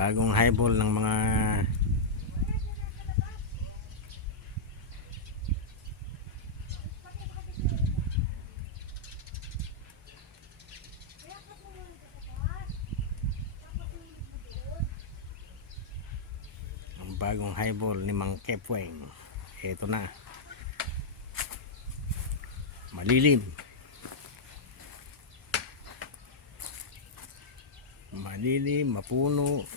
Bagong highball ng mga bagong highball ni Mang Kepweng. Ito na, malilim, mapuno,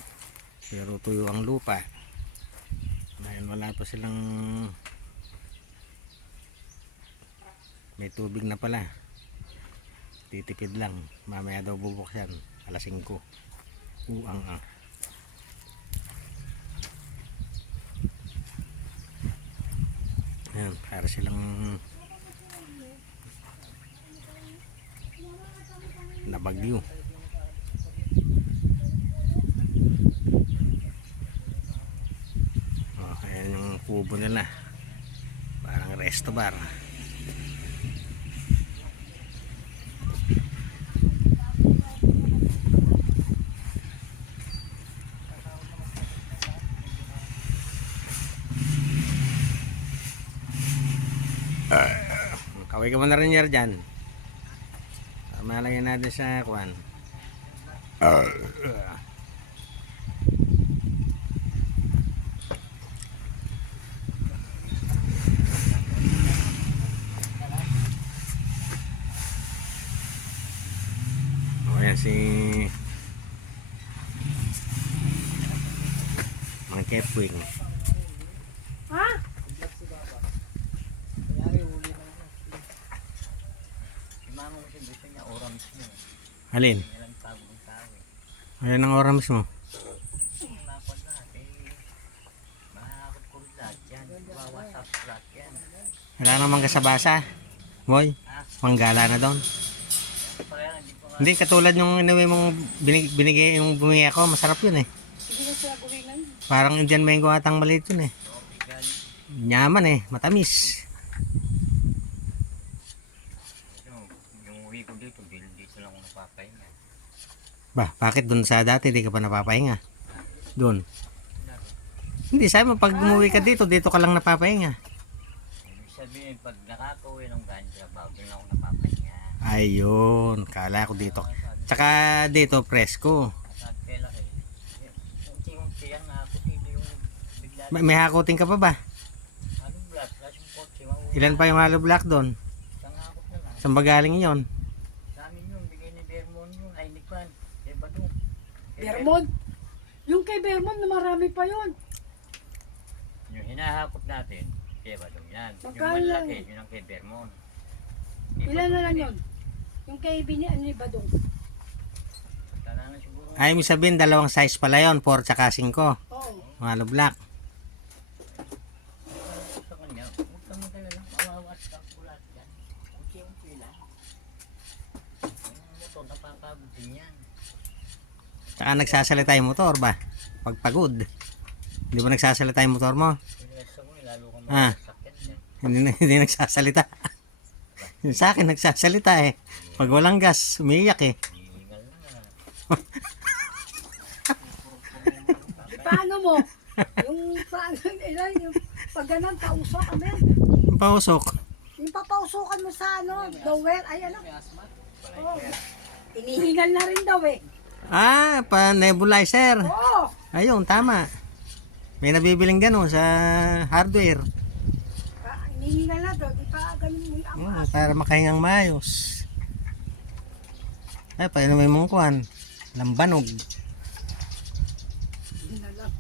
pero tuyo ang lupa dahil wala pa silang, may tubig na pala, titipid lang. Mamaya daw bubuksan alas 5. Uang ayan, para silang nabagyo. Ayan yung kubo nila, parang resto bar. Kaway ka mo na rin dyan. Malagyan natin sa kuwan. Ayan si Mang Kepweng. Ha? Alin? Ayan ang oras mo. Wala namang kasabasa. Boy, manggala na doon. Hindi katulad yung inuwi mong binigay yung bumigay ako, masarap yun eh. Parang Indian mango atang maliit yun eh. Nyaman eh, matamis. Bah, bakit doon sa dati di ka pa napapahinga? Doon. Hindi, sabi mo pag umuwi ka dito, dito ka lang napapahinga. Ibig sabihin, pag nakakauwi ng ganja, bago lang ako napapahinga. Ayun, kala ko dito. Tsaka dito, presko. At kailan unti-unti yan ako, hindi yung bigla. May hakutin ka pa ba? Anong black? Plus yung kotse, mauwi. Ilan pa yung hollow block doon? Isang hakot na lang. Saan ba galing yun? Dami yun, bigay ni Vermon yun, ay Nipan. Eh, Badong. Bermond? Yung kay Bermond na marami pa yun. Yung hinahakot natin, kaya Badong yan. Yung Magkano lang? malaki, yun ang kay Vermon. Ilan na lang yun? Yung kay Bini Badong. Tala na siguro. Ay, may sabihin, dalawang size pala yun, 4 tsaka 5. Oo. Hollow block. Sa kanya, huwag ka magdala lang, awawas ka, kulat yan. Unti-unti lang. Yung motor, napapagod din yan. Tsaka nagsasalita yung motor ba? Pag pagod. Hindi ba nagsasalita yung motor mo? Pinasa mo, lalo ka Ah. makasakyan yan. Hindi nagsasalita. Yung sa akin nagsasalita eh. Pag walang gas, umiiyak eh. Hihingal na. Paano mo? Yung paano nila, yung pag ganun, pausok kami. Ang pausok. Yung papausukan mo sa ano, lower, ay ano. Oo. Inihingal na rin daw eh. Ah, pa nebulizer. Oo. Ayun, tama. May nabibiling gano'n sa hardware. Inihingal na daw, di pa ganun mo yung Para makahingang maayos. Ay, paano may mong kuhan? Lambanog. Hindi na lang.